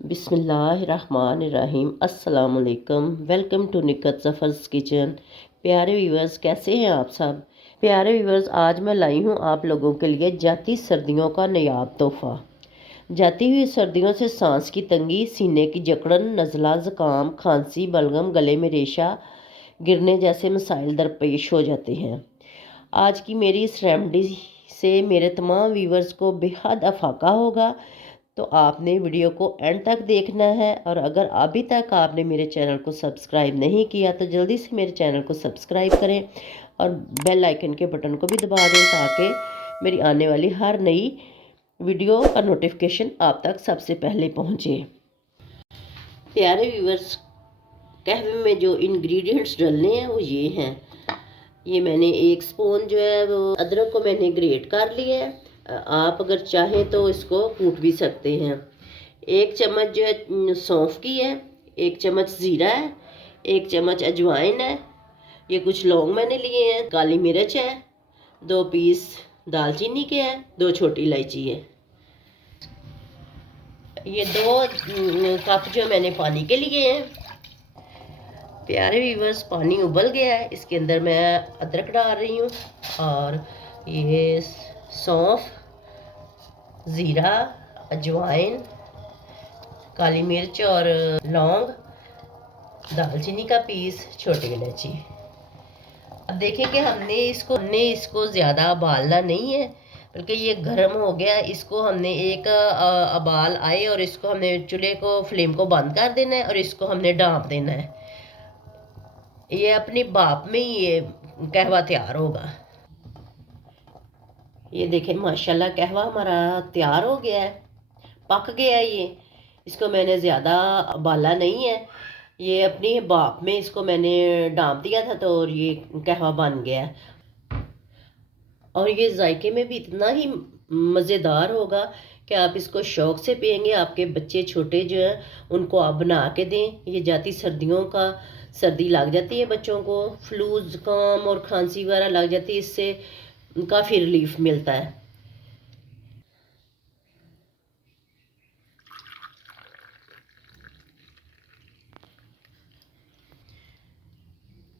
बिस्मिल्लाहिर्रहमानिर्रहीम। अस्सलाम वालेकुम। Welcome to Nikhat Zafar's kitchen. प्यारे व्यूवर्स, कैसे हैं आप सब? प्यारे व्यूवर्स, आज मैं लाई हूँ आप लोगों के लिए जाती सर्दियों का नायाब तोहफ़ा। जाती हुई सर्दियों से सांस की तंगी, सीने की जकड़न, नज़ला, ज़ुकाम, खांसी, बलगम, गले में रेशा गिरने जैसे मसाइल दरपेश हो जाते हैं। आज की मेरी इस रेमेडी से मेरे तमाम व्यूवर्स को बेहद अफाका होगा, तो आपने वीडियो को एंड तक देखना है। और अगर अभी तक आपने मेरे चैनल को सब्सक्राइब नहीं किया तो जल्दी से मेरे चैनल को सब्सक्राइब करें और बेल आइकन के बटन को भी दबा दें ताकि मेरी आने वाली हर नई वीडियो का नोटिफिकेशन आप तक सबसे पहले पहुंचे। प्यारे व्यूवर्स, कहवे में जो इंग्रेडिएंट्स डलने हैं वो ये हैं। ये मैंने 1 स्पून जो है वो अदरक को मैंने ग्रेट कर लिया है। आप अगर चाहें तो इसको कूट भी सकते हैं। 1 चम्मच जो है सौंफ की है, 1 चम्मच ज़ीरा है, 1 चम्मच अजवाइन है, ये कुछ लौंग मैंने लिए हैं, काली मिर्च है, 2 पीस दालचीनी के हैं, 2 छोटी इलायची है। ये 2 कप जो मैंने पानी के लिए हैं। प्यारे व्यूवर्स, पानी उबल गया है, इसके अंदर मैं अदरक डाल रही हूँ और ये सौंफ, ज़ीरा, अजवाइन, काली मिर्च और लौंग, दालचीनी का पीस, छोटी इलायची। अब देखें कि हमने इसको ज़्यादा उबालना नहीं है, बल्कि ये गर्म हो गया। इसको हमने एक उबाल आए और इसको हमने चूल्हे को फ्लेम को बंद कर देना है और इसको हमने ढाँप देना है। ये अपनी भाप में ही ये कहवा तैयार होगा। ये देखें माशाल्लाह कहवा हमारा तैयार हो गया है, पक गया है ये। इसको मैंने ज़्यादा उबाला नहीं है, ये अपनी भाप में इसको मैंने डाल दिया था तो और ये कहवा बन गया है। और ये जायके में भी इतना ही मज़ेदार होगा कि आप इसको शौक़ से पिएंगे। आपके बच्चे छोटे जो हैं उनको आप बना के दें। ये जाती सर्दियों का, सर्दी लग जाती है बच्चों को, फ्लू, ज़ुकाम और खांसी वगैरह लग जाती है, इससे काफ़ी रिलीफ मिलता है।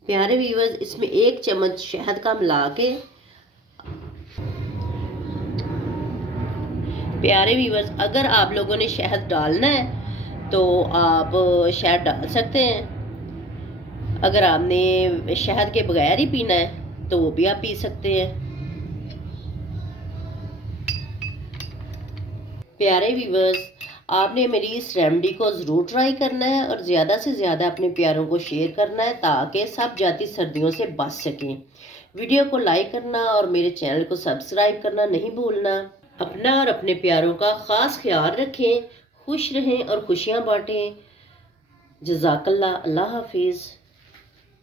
प्यारे व्यूवर्स, इसमें 1 चम्मच शहद का मिला के, प्यारे व्यूवर्स अगर आप लोगों ने शहद डालना है तो आप शहद डाल सकते हैं। अगर आपने शहद के बगैर ही पीना है तो वो भी आप पी सकते हैं। प्यारे व्यूवर्स, आपने मेरी इस रेमेडी को ज़रूर ट्राई करना है और ज़्यादा से ज़्यादा अपने प्यारों को शेयर करना है ताकि सब जाती सर्दियों से बच सकें। वीडियो को लाइक करना और मेरे चैनल को सब्सक्राइब करना नहीं भूलना। अपना और अपने प्यारों का ख़ास ख्याल रखें, खुश रहें और खुशियाँ बांटें। जज़ाकल्लाह। अल्लाह हाफिज़।